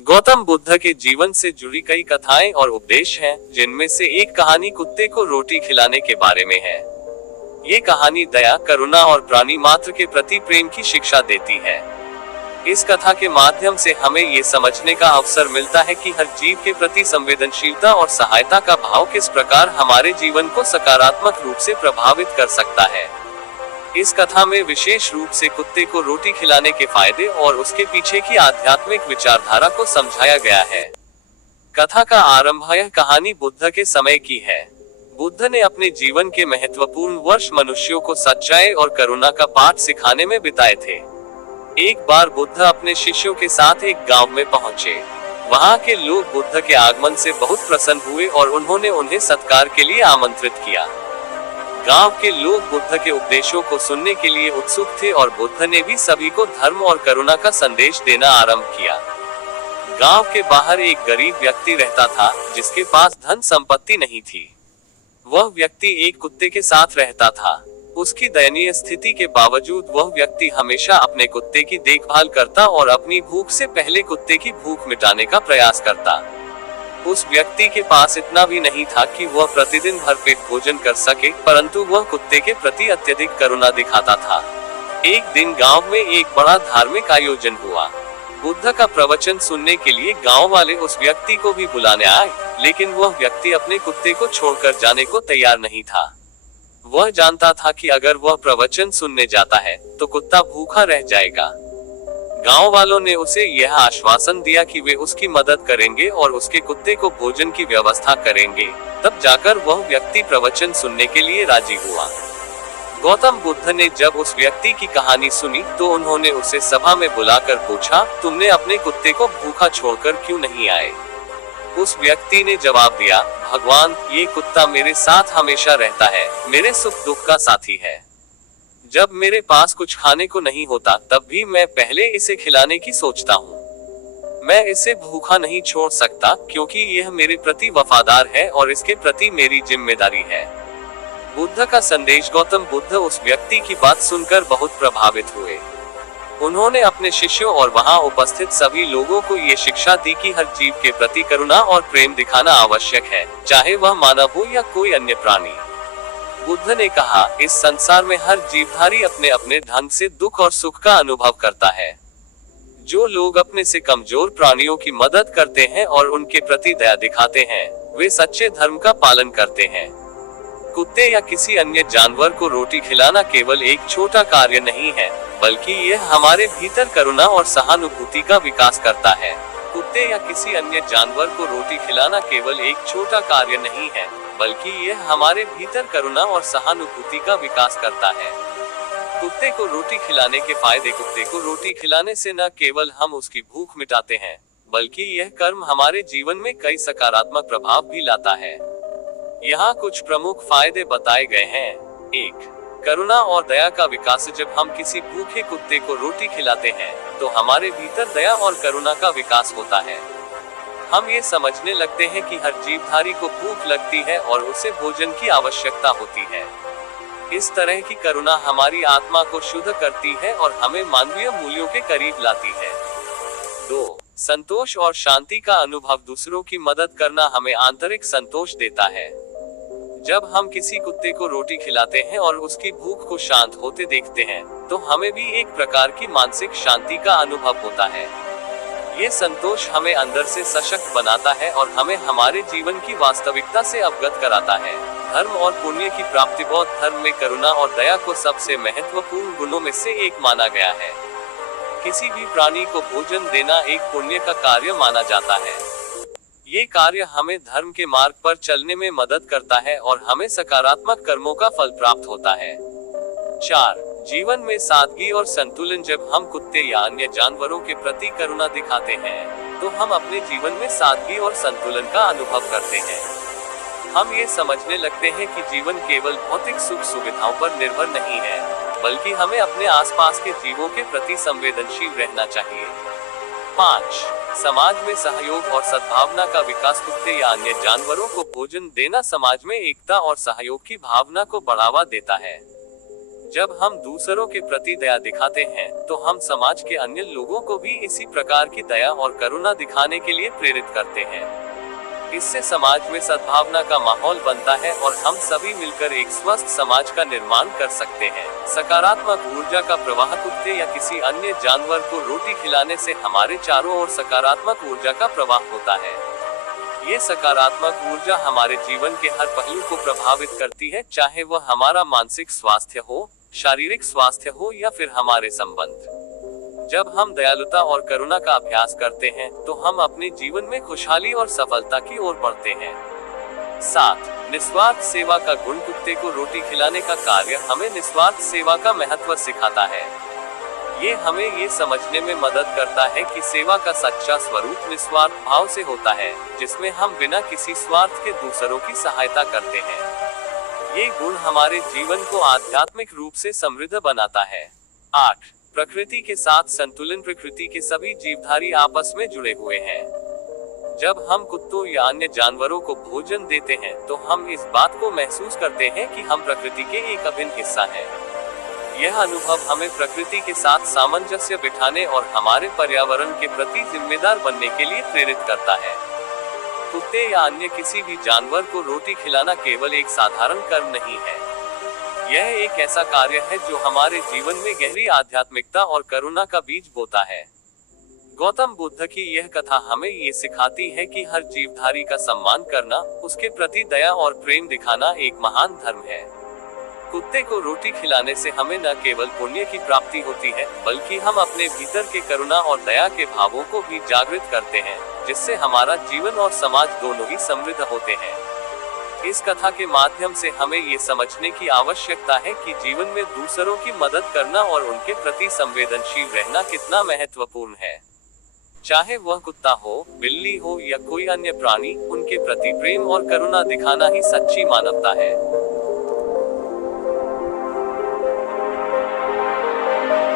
गौतम बुद्ध के जीवन से जुड़ी कई कथाएं और उपदेश हैं, जिनमें से एक कहानी कुत्ते को रोटी खिलाने के बारे में है। ये कहानी दया, करुणा और प्राणी मात्र के प्रति प्रेम की शिक्षा देती है। इस कथा के माध्यम से हमें ये समझने का अवसर मिलता है कि हर जीव के प्रति संवेदनशीलता और सहायता का भाव किस प्रकार हमारे जीवन को सकारात्मक रूप से प्रभावित कर सकता है। इस कथा में विशेष रूप से कुत्ते को रोटी खिलाने के फायदे और उसके पीछे की आध्यात्मिक विचारधारा को समझाया गया है। कथा का आरंभ यह कहानी बुद्ध के समय की है। बुद्ध ने अपने जीवन के महत्वपूर्ण वर्ष मनुष्यों को सच्चाई और करुणा का पाठ सिखाने में बिताए थे। एक बार बुद्ध अपने शिष्यों के साथ एक गांव में पहुंचे। वहां के लोग बुद्ध के आगमन से बहुत प्रसन्न हुए और उन्होंने उन्हें सत्कार के लिए आमंत्रित किया। गांव के लोग बुद्ध के उपदेशों को सुनने के लिए उत्सुक थे और बुद्ध ने भी सभी को धर्म और करुणा का संदेश देना आरंभ किया। गांव के बाहर एक गरीब व्यक्ति रहता था, जिसके पास धन संपत्ति नहीं थी। वह व्यक्ति एक कुत्ते के साथ रहता था। उसकी दयनीय स्थिति के बावजूद वह व्यक्ति हमेशा अपने कुत्ते की देखभाल करता और अपनी भूख से पहले कुत्ते की भूख मिटाने का प्रयास करता। उस व्यक्ति के पास इतना भी नहीं था कि वह प्रतिदिन भरपेट भोजन कर सके, परंतु वह कुत्ते के प्रति अत्यधिक करुणा दिखाता था। एक दिन गांव में एक बड़ा धार्मिक आयोजन हुआ। बुद्ध का प्रवचन सुनने के लिए गांव वाले उस व्यक्ति को भी बुलाने आए, लेकिन वह व्यक्ति अपने कुत्ते को छोड़कर जाने को तैयार नहीं था। वह जानता था कि अगर वह प्रवचन सुनने जाता है तो कुत्ता भूखा रह जाएगा। गांव वालों ने उसे यह आश्वासन दिया कि वे उसकी मदद करेंगे और उसके कुत्ते को भोजन की व्यवस्था करेंगे। तब जाकर वह व्यक्ति प्रवचन सुनने के लिए राजी हुआ। गौतम बुद्ध ने जब उस व्यक्ति की कहानी सुनी तो उन्होंने उसे सभा में बुलाकर पूछा, तुमने अपने कुत्ते को भूखा छोड़कर क्यों नहीं आए? उस व्यक्ति ने जवाब दिया, भगवान, ये कुत्ता मेरे साथ हमेशा रहता है, मेरे सुख दुख का साथी है। जब मेरे पास कुछ खाने को नहीं होता तब भी मैं पहले इसे खिलाने की सोचता हूँ। मैं इसे भूखा नहीं छोड़ सकता क्योंकि यह मेरे प्रति वफादार है और इसके प्रति मेरी जिम्मेदारी है। बुद्ध का संदेश। गौतम बुद्ध उस व्यक्ति की बात सुनकर बहुत प्रभावित हुए। उन्होंने अपने शिष्यों और वहां उपस्थित सभी लोगों को ये शिक्षा दी कि हर जीव के प्रति करुणा और प्रेम दिखाना आवश्यक है, चाहे वह मानव हो या कोई अन्य प्राणी। बुद्ध ने कहा, इस संसार में हर जीवधारी अपने अपने ढंग से दुख और सुख का अनुभव करता है। जो लोग अपने से कमजोर प्राणियों की मदद करते हैं और उनके प्रति दया दिखाते हैं, वे सच्चे धर्म का पालन करते हैं। कुत्ते या किसी अन्य जानवर को रोटी खिलाना केवल एक छोटा कार्य नहीं है, बल्कि यह हमारे भीतर करुणा और सहानुभूति का विकास करता है। कुत्ते या किसी अन्य जानवर को रोटी खिलाना केवल एक छोटा कार्य नहीं है, बल्कि यह हमारे भीतर करुणा और सहानुभूति का विकास करता है। कुत्ते को रोटी खिलाने के फायदे। कुत्ते को रोटी खिलाने से न केवल हम उसकी भूख मिटाते हैं, बल्कि यह कर्म हमारे जीवन में कई सकारात्मक प्रभाव भी लाता है। यहाँ कुछ प्रमुख फायदे बताए गए हैं। 1. करुणा और दया का विकास। जब हम किसी भूखे कुत्ते को रोटी खिलाते हैं तो हमारे भीतर दया और करुणा का विकास होता है। हम ये समझने लगते हैं कि हर जीवधारी को भूख लगती है और उसे भोजन की आवश्यकता होती है। इस तरह की करुणा हमारी आत्मा को शुद्ध करती है और हमें मानवीय मूल्यों के करीब लाती है। 2. संतोष और शांति का अनुभव। दूसरों की मदद करना हमें आंतरिक संतोष देता है। जब हम किसी कुत्ते को रोटी खिलाते हैं और उसकी भूख को शांत होते देखते हैं, तो हमें भी एक प्रकार की मानसिक शांति का अनुभव होता है। ये संतोष हमें अंदर से सशक्त बनाता है और हमें हमारे जीवन की वास्तविकता से अवगत कराता है। धर्म और पुण्य की प्राप्ति। बौद्ध धर्म में करुणा और दया को सबसे महत्वपूर्ण गुणों में से एक माना गया है। किसी भी प्राणी को भोजन देना एक पुण्य का कार्य माना जाता है। ये कार्य हमें धर्म के मार्ग पर चलने में मदद करता है और हमें सकारात्मक कर्मों का फल प्राप्त होता है। 4. जीवन में सादगी और संतुलन। जब हम कुत्ते या अन्य जानवरों के प्रति करुणा दिखाते हैं, तो हम अपने जीवन में सादगी और संतुलन का अनुभव करते हैं। हम ये समझने लगते हैं कि जीवन केवल भौतिक सुख सुविधाओं पर निर्भर नहीं है, बल्कि हमें अपने आसपास के जीवों के प्रति संवेदनशील रहना चाहिए। 5. समाज में सहयोग और सद्भावना का विकास। कुत्ते या अन्य जानवरों को भोजन देना समाज में एकता और सहयोग की भावना को बढ़ावा देता है। जब हम दूसरों के प्रति दया दिखाते हैं, तो हम समाज के अन्य लोगों को भी इसी प्रकार की दया और करुणा दिखाने के लिए प्रेरित करते हैं। इससे समाज में सद्भावना का माहौल बनता है और हम सभी मिलकर एक स्वस्थ समाज का निर्माण कर सकते हैं। सकारात्मक ऊर्जा का प्रवाह कुत्ते या किसी अन्य जानवर को रोटी खिलाने से हमारे चारों ओर सकारात्मक ऊर्जा का प्रवाह होता है। ये सकारात्मक ऊर्जा हमारे जीवन के हर पहलू को प्रभावित करती है, चाहे वह हमारा मानसिक स्वास्थ्य हो, शारीरिक स्वास्थ्य हो या फिर हमारे संबंध। जब हम दयालुता और करुणा का अभ्यास करते हैं, तो हम अपने जीवन में खुशहाली और सफलता की ओर बढ़ते हैं। 7. निस्वार्थ सेवा का गुण। कुत्ते को रोटी खिलाने का कार्य हमें निस्वार्थ सेवा का महत्व सिखाता है। ये हमें ये समझने में मदद करता है कि सेवा का सच्चा स्वरूप निस्वार्थ भाव से होता है, जिसमें हम बिना किसी स्वार्थ के दूसरों की सहायता करते हैं। ये गुण हमारे जीवन को आध्यात्मिक रूप से समृद्ध बनाता है। 8. प्रकृति के साथ संतुलन। प्रकृति के सभी जीवधारी आपस में जुड़े हुए हैं। जब हम कुत्तों या अन्य जानवरों को भोजन देते हैं, तो हम इस बात को महसूस करते हैं कि हम प्रकृति के एक अभिन्न हिस्सा हैं। यह अनुभव हमें प्रकृति के साथ सामंजस्य बिठाने और हमारे पर्यावरण के प्रति जिम्मेदार बनने के लिए प्रेरित करता है। कुत्ते या अन्य किसी भी जानवर को रोटी खिलाना केवल एक साधारण कर्म नहीं है। यह एक ऐसा कार्य है जो हमारे जीवन में गहरी आध्यात्मिकता और करुणा का बीज बोता है। गौतम बुद्ध की यह कथा हमें ये सिखाती है कि हर जीवधारी का सम्मान करना, उसके प्रति दया और प्रेम दिखाना एक महान धर्म है। कुत्ते को रोटी खिलाने से हमें न केवल पुण्य की प्राप्ति होती है, बल्कि हम अपने भीतर के करुणा और दया के भावों को भी जागृत करते हैं, जिससे हमारा जीवन और समाज दोनों ही समृद्ध होते हैं। इस कथा के माध्यम से हमें ये समझने की आवश्यकता है कि जीवन में दूसरों की मदद करना और उनके प्रति संवेदनशील रहना कितना महत्वपूर्ण है। चाहे वह कुत्ता हो, बिल्ली हो या कोई अन्य प्राणी, उनके प्रति प्रेम और करुणा दिखाना ही सच्ची मानवता है।